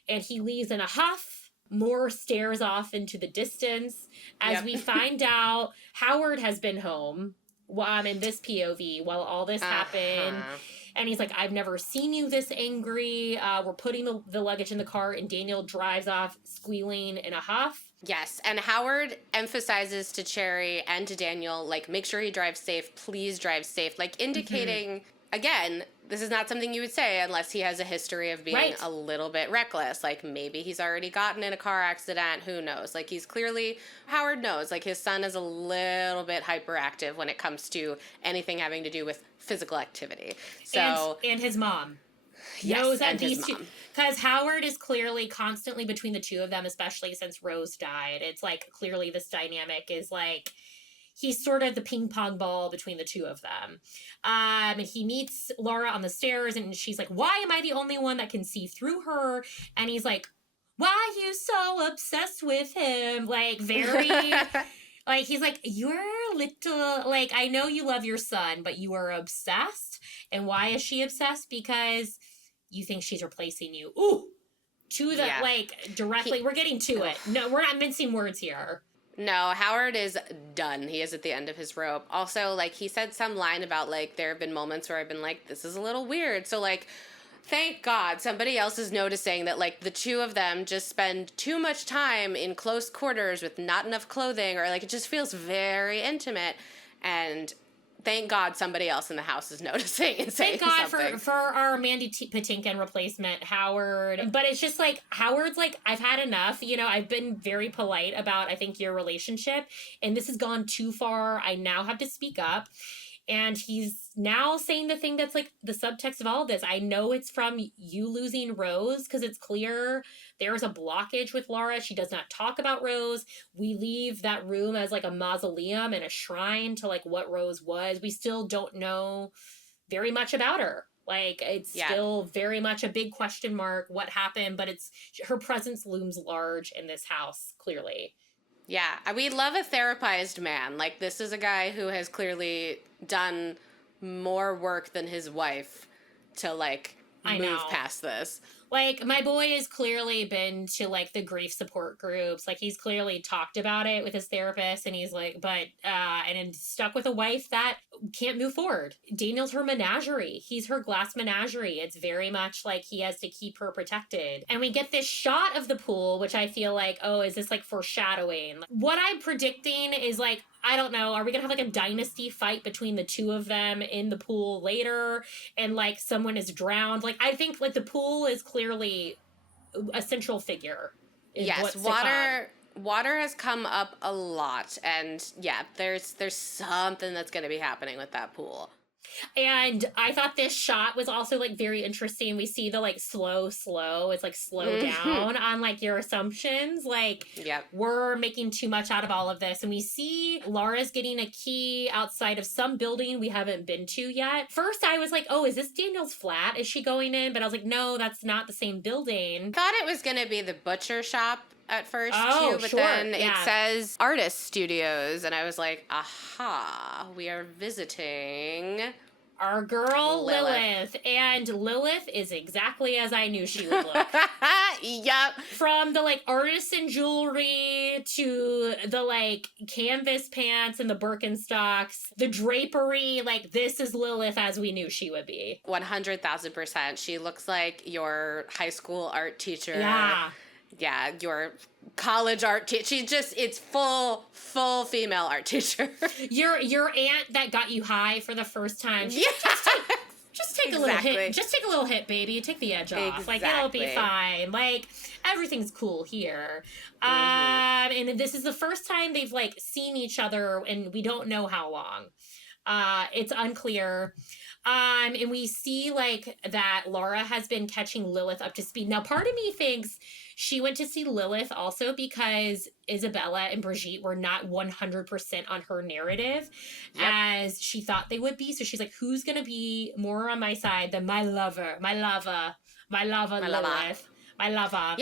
And he leaves in a huff. More stares off into the distance as we find out Howard has been home in this POV while all this happened. And he's like, I've never seen you this angry. We're putting the luggage in the car, and Daniel drives off squealing in a huff. Yes, and Howard emphasizes to Cherry and to Daniel, like, make sure he drives safe. Please drive safe. Like, indicating, again, this is not something you would say unless he has a history of being a little bit reckless. Like, maybe he's already gotten in a car accident. Who knows? Like, he's clearly, Howard knows, like, his son is a little bit hyperactive when it comes to anything having to do with physical activity. So And his mom. Knows that these two, because Howard is clearly constantly between the two of them, especially since Rose died. It's like, clearly this dynamic is like, he's sort of the ping pong ball between the two of them. And he meets Laura on the stairs, and she's like, why am I the only one that can see through her? And he's like, why are you so obsessed with him? Like, very, like, he's like, you're a little, like, I know you love your son, but you are obsessed. And why is she obsessed? Because you think she's replacing you. Ooh, to the, like, directly, we're getting to it. No, we're not mincing words here. No, Howard is done. He is at the end of his rope. Also, like, he said some line about, like, there have been moments where I've been like, this is a little weird. So, like, thank God somebody else is noticing that, like, the two of them just spend too much time in close quarters with not enough clothing, or, like, it just feels very intimate. And thank God somebody else in the house is noticing and saying Thank something. God for our Mandy Patinkin replacement, Howard. But it's just like, Howard's like, I've had enough. You know, I've been very polite about, I think, your relationship. And this has gone too far. I now have to speak up. And he's now saying the thing that's like the subtext of all of this. I know it's from you losing Rose, because it's clear there's a blockage with Laura. She does not talk about Rose. We leave that room as like a mausoleum and a shrine to like what Rose was. We still don't know very much about her. Like, it's still very much a big question mark what happened, but it's her presence looms large in this house, clearly. Yeah, we love a therapized man. Like, this is a guy who has clearly done more work than his wife to, like, move past this. Like, my boy has clearly been to, like, the grief support groups. Like, he's clearly talked about it with his therapist, and he's like, and stuck with a wife that can't move forward. Daniel's her menagerie. He's her glass menagerie. It's very much like he has to keep her protected. And we get this shot of the pool, which I feel like, oh, is this, like, foreshadowing? What I'm predicting is, like, I don't know, are we gonna have like a dynasty fight between the two of them in the pool later, and like someone is drowned? Like, I think like the pool is clearly a central figure. Yes, water has come up a lot, and yeah, there's something that's gonna be happening with that pool. And I thought this shot was also like very interesting. We see the like slow. It's like slow down on like your assumptions. Like, we're making too much out of all of this. And we see Laura's getting a key outside of some building we haven't been to yet. First, I was like, oh, is this Daniel's flat? Is she going in? But I was like, no, that's not the same building. Thought it was going to be the butcher shop at first, too, but then it says artist studios, and I was like, aha, we are visiting our girl Lilith. And Lilith is exactly as I knew she would look. Yep. From the like artisan jewelry to the like canvas pants and the Birkenstocks, the drapery, like this is Lilith as we knew she would be. 100,000%. She looks like your high school art teacher. Yeah, your college art teacher. It's full female art teacher. Your aunt that got you high for the first time. Yeah. Just take a little hit. Just take a little hit, baby. Take the edge off. Like, it'll be fine. Like, everything's cool here. And this is the first time they've, like, seen each other, and we don't know how long. It's unclear. And we see, like, that Laura has been catching Lilith up to speed. Now, part of me thinks she went to see Lilith also because Isabella and Brigitte were not 100% on her narrative as she thought they would be. So she's like, who's going to be more on my side than my lover, Lilith, my lover.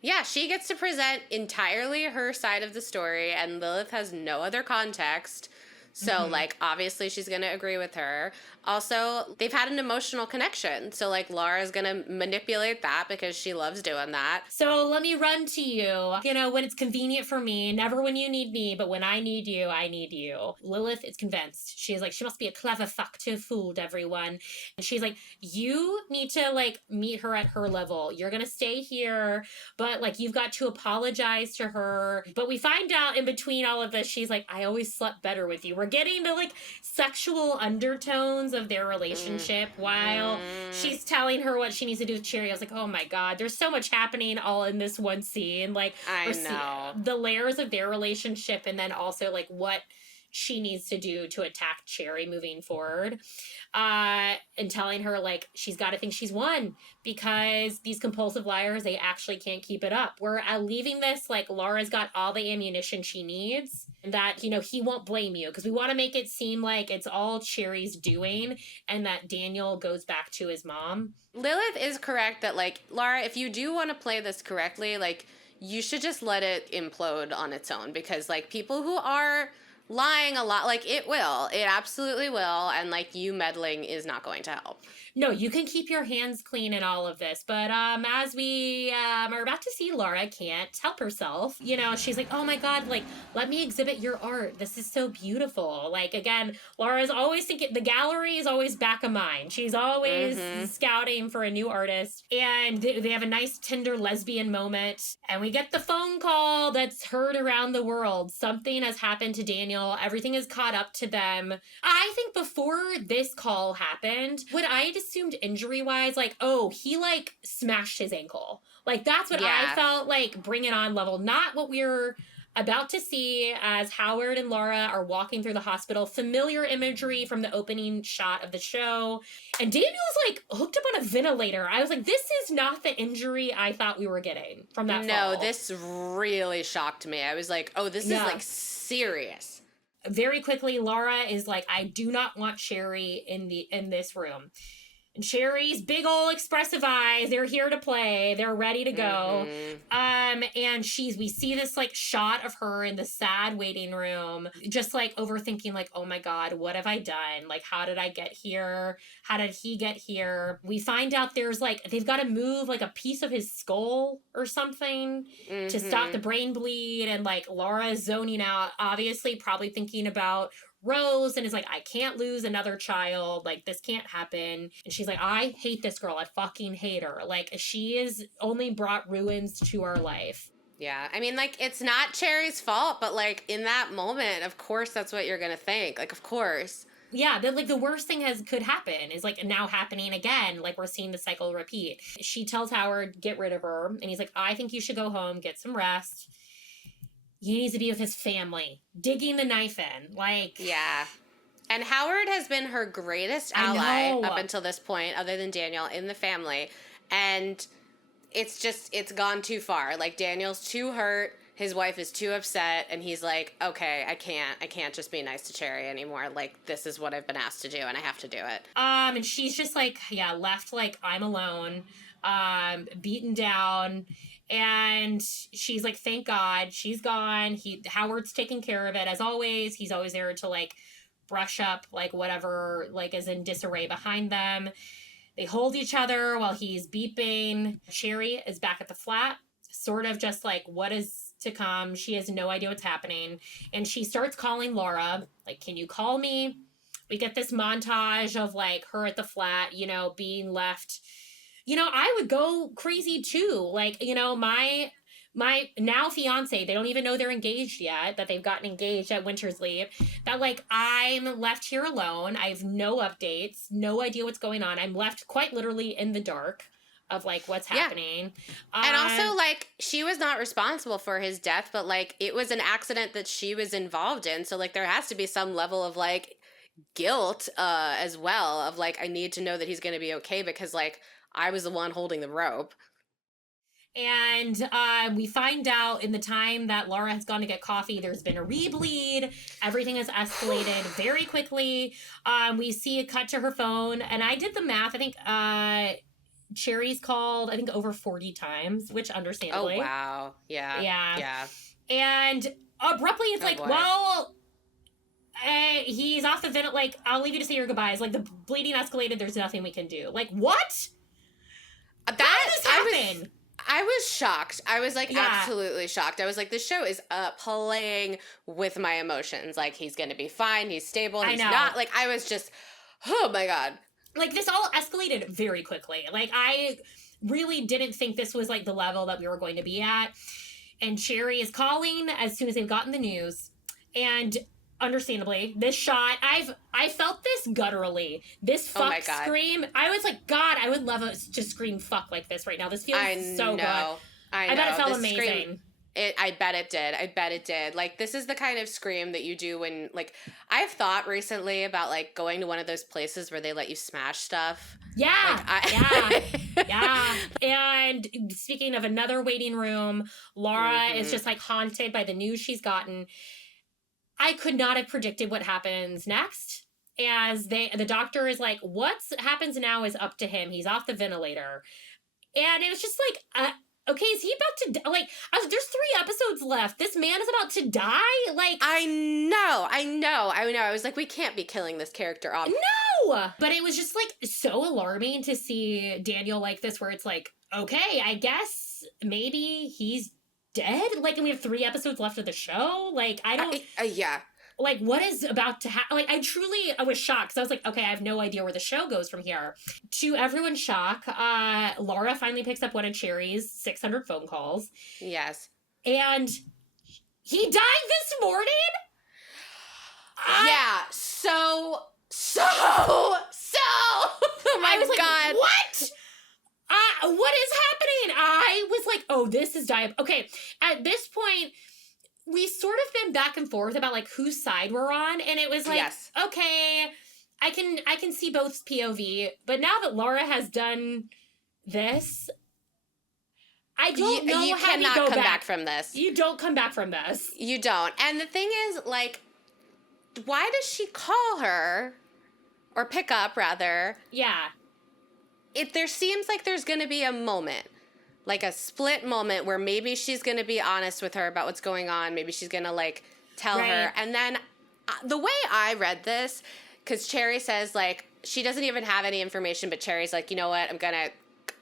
Yeah, she gets to present entirely her side of the story, and Lilith has no other context. So, like, obviously she's going to agree with her. Also, they've had an emotional connection. So, like, Laura's going to manipulate that because she loves doing that. So, let me run to you. You know, when it's convenient for me, never when you need me, but when I need you, I need you. Lilith is convinced. She's like, she must be a clever fuck to have fooled everyone. And she's like, you need to, like, meet her at her level. You're going to stay here, but, like, you've got to apologize to her. But we find out in between all of this, she's like, I always slept better with you. We're getting the like sexual undertones of their relationship while she's telling her what she needs to do with Cherry. I was like, oh my God, there's so much happening all in this one scene. Like, I know the layers of their relationship, and then also like what she needs to do to attack Cherry moving forward. And telling her like she's got to think she's won because these compulsive liars, they actually can't keep it up. We're leaving this like Laura's got all the ammunition she needs, and that, you know, he won't blame you, because we want to make it seem like it's all Cherry's doing and that Daniel goes back to his mom. Lilith is correct that, like, Laura, if you do want to play this correctly, like, you should just let it implode on its own, because, like, people who are lying a lot. Like, it will. It absolutely will. And, like, you meddling is not going to help. No, you can keep your hands clean in all of this. But as we are about to see, Laura can't help herself. You know, she's like, oh my God, like, let me exhibit your art. This is so beautiful. Like, again, Laura's always thinking, the gallery is always back of mind. She's always scouting for a new artist. And they have a nice, tender lesbian moment. And we get the phone call that's heard around the world. Something has happened to Daniel. Everything is caught up to them. I think before this call happened, what I had assumed injury-wise, like, oh, he, like, smashed his ankle. Like, that's what I felt like, bring it on level. Not what we're about to see as Howard and Laura are walking through the hospital. Familiar imagery from the opening shot of the show. And Daniel's, like, hooked up on a ventilator. I was like, this is not the injury I thought we were getting from that fall. No, this really shocked me. I was like, oh, this is, like, serious. Very quickly, Laura is like, I do not want Sherry in this room. And Sherry's big old expressive eyes, they're here to play. They're ready to go. And we see this, like, shot of her in the sad waiting room, just, like, overthinking, like, oh my God, what have I done? Like, how did I get here? How did he get here? We find out there's, like, they've got to move, like, a piece of his skull or something to stop the brain bleed. And, like, Laura is zoning out, obviously probably thinking about Rose, and is like, I can't lose another child. Like, this can't happen. And she's like, I hate this girl. I fucking hate her. Like, she has only brought ruins to our life. Yeah. I mean, like, it's not Cherry's fault, but, like, in that moment, of course, that's what you're going to think. Like, of course. Yeah, the worst thing could happen is, like, now happening again. Like, we're seeing the cycle repeat. She tells Howard, get rid of her. And he's like, I think you should go home, get some rest. He needs to be with his family, digging the knife in, like... Yeah. And Howard has been her greatest ally up until this point, other than Daniel, in the family. And it's gone too far. Like, Daniel's too hurt, his wife is too upset, and he's like, okay, I can't just be nice to Cherry anymore. Like, this is what I've been asked to do, and I have to do it. And she's just, like, left, like, I'm alone, beaten down... And she's like, thank God, she's gone. Howard's taking care of it, as always. He's always there to, like, brush up, like, whatever, like, is in disarray behind them. They hold each other while he's beeping. Cherry is back at the flat, sort of just like, what is to come? She has no idea what's happening. And she starts calling Laura, like, can you call me? We get this montage of, like, her at the flat, you know, being left... You know, I would go crazy too. Like, you know, my now fiance, they don't even know they're engaged yet, that they've gotten engaged at Winter's Leave. That, like, I'm left here alone. I have no updates, no idea what's going on. I'm left quite literally in the dark of, like, what's happening. And also, like, she was not responsible for his death, but, like, it was an accident that she was involved in. So, like, there has to be some level of, like, guilt as well of, like, I need to know that he's going to be okay because, like, I was the one holding the rope. And we find out in the time that Laura has gone to get coffee, there's been a rebleed. Everything has escalated very quickly. We see a cut to her phone. And I did the math. I think Cherry's called, I think, over 40 times, which understandably. Oh, wow. Yeah. Yeah. And abruptly, it's like, boy. well... he's off the vent. Like, I'll leave you to say your goodbyes. Like, the bleeding escalated. There's nothing we can do. Like, what? How did this happen? I was shocked. I was, like, absolutely shocked. I was like, this show is playing with my emotions. Like, he's going to be fine. He's stable. He's not. Like, I was just, oh, my God. Like, this all escalated very quickly. Like, I really didn't think this was, like, the level that we were going to be at. And Cherry is calling as soon as they've gotten the news. And... understandably, this shot, I felt this gutturally. This fuck scream. I was like, God, I would love to scream fuck like this right now. This feels so good. I bet it felt amazing. I bet it did. Like, this is the kind of scream that you do when, like, I've thought recently about, like, going to one of those places where they let you smash stuff. Yeah. Yeah. And speaking of another waiting room, Laura is just, like, haunted by the news she's gotten. I could not have predicted what happens next. As the doctor is like, what happens now is up to him. He's off the ventilator. And it was just like, okay, is he about to, like, there's 3 episodes left. This man is about to die? Like, I know. I know. I was like, we can't be killing this character off. No! But it was just, like, so alarming to see Daniel like this, where it's like, okay, I guess maybe he's dead? Like, and we have 3 episodes left of the show? Like, I don't... yeah. Like, what is about to happen? Like, I was shocked, because I was like, okay, I have no idea where the show goes from here. To everyone's shock, Laura finally picks up one of Cherry's 600 phone calls. Yes. And he died this morning? Yeah, so... oh my I was God. Like, what? What is happening? I was like, oh, this is okay, at this point, we sort of been back and forth about, like, whose side we're on, and it was like, yes. Okay, I can see both POV, but now that Laura has done this, I don't know you how cannot you go come back from this. You don't come back from this. You don't. And the thing is, like, why does she call her, or pick up, rather? Yeah. There seems like there's going to be a moment, like a split moment where maybe she's going to be honest with her about what's going on. Maybe she's going to, like, tell her. And then the way I read this, because Cherry says, like, she doesn't even have any information, but Cherry's like, you know what,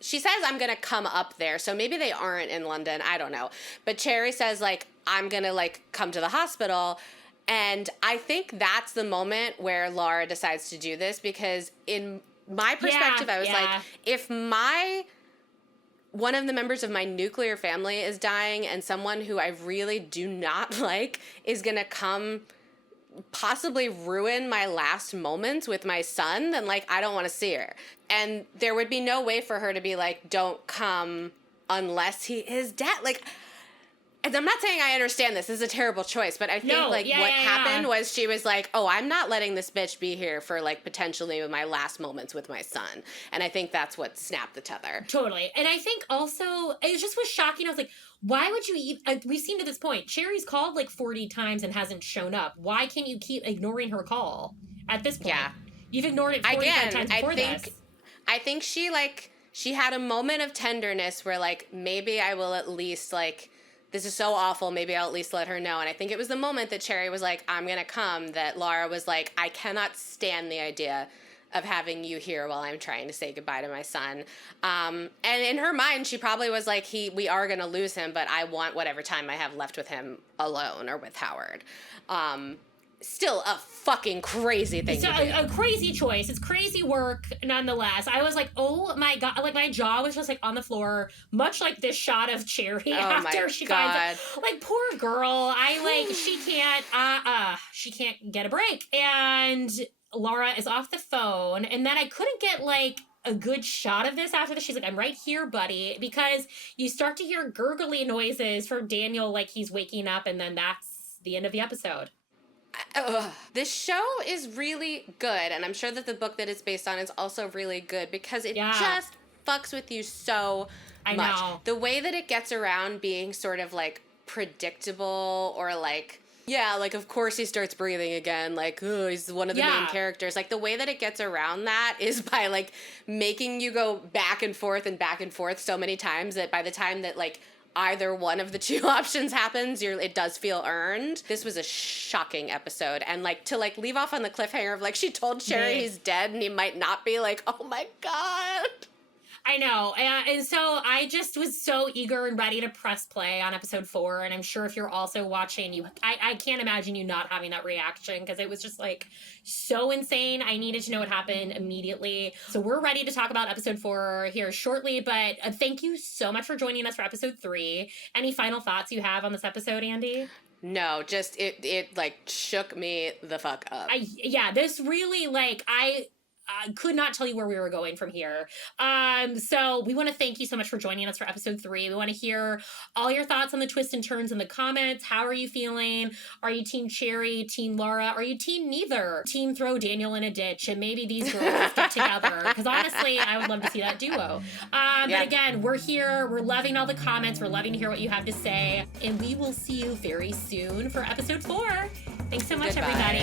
she says, I'm going to come up there. So maybe they aren't in London. I don't know. But Cherry says, like, I'm going to, like, come to the hospital. And I think that's the moment where Laura decides to do this, because in my perspective, I was like, if one of the members of my nuclear family is dying and someone who I really do not like is going to come possibly ruin my last moments with my son, then, like, I don't want to see her. And there would be no way for her to be like, don't come unless he is dead. Like, and I'm not saying I understand this. This is a terrible choice, but I think what happened was she was like, oh, I'm not letting this bitch be here for, like, potentially my last moments with my son. And I think that's what snapped the tether. Totally. And I think also, it just was shocking. I was like, why would you even, we've seen to this point, Cherry's called like 40 times and hasn't shown up. Why can't you keep ignoring her call at this point? Yeah. You've ignored it 45 times before this. I think she had a moment of tenderness where, like, maybe I will at least, like, this is so awful, maybe I'll at least let her know. And I think it was the moment that Cherry was like, I'm going to come, that Laura was like, I cannot stand the idea of having you here while I'm trying to say goodbye to my son. And in her mind, she probably was like, we are going to lose him, but I want whatever time I have left with him alone or with Howard. Still a fucking crazy thing to do. A crazy choice. It's crazy work, nonetheless. I was like, oh my God. Like, my jaw was just, like, on the floor, much like this shot of Cherry after she finds it. Like, poor girl. She can't get a break. And Laura is off the phone, and then I couldn't get, like, a good shot of this after this. She's like, I'm right here, buddy, because you start to hear gurgly noises from Daniel, like he's waking up, and then that's the end of the episode. This show is really good, and I'm sure that the book that it's based on is also really good, because it just fucks with you so much. I know. The way that it gets around being sort of, like, predictable, or, like, like, of course he starts breathing again, like, oh, he's one of the main characters. Like, the way that it gets around that is by, like, making you go back and forth so many times that by the time that, like, either one of the two options happens, it does feel earned. This was a shocking episode. And, like, to, like, leave off on the cliffhanger of, like, she told Cherry he's dead and he might not be, like, oh my God. I know. And so I just was so eager and ready to press play on episode 4. And I'm sure if you're also watching, I can't imagine you not having that reaction, because it was just, like, so insane. I needed to know what happened immediately. So we're ready to talk about episode 4 here shortly. But thank you so much for joining us for episode 3. Any final thoughts you have on this episode, Andy? No, just it like shook me the fuck up. This really, like, I could not tell you where we were going from here. So we want to thank you so much for joining us for episode 3. We want to hear all your thoughts on the twists and turns in the comments. How are you feeling? Are you team Cherry, team Laura? Are you team neither? Team throw Daniel in a ditch and maybe these girls get together? Because honestly, I would love to see that duo. But again, we're here. We're loving all the comments. We're loving to hear what you have to say. And we will see you very soon for episode 4. Thanks so much, everybody.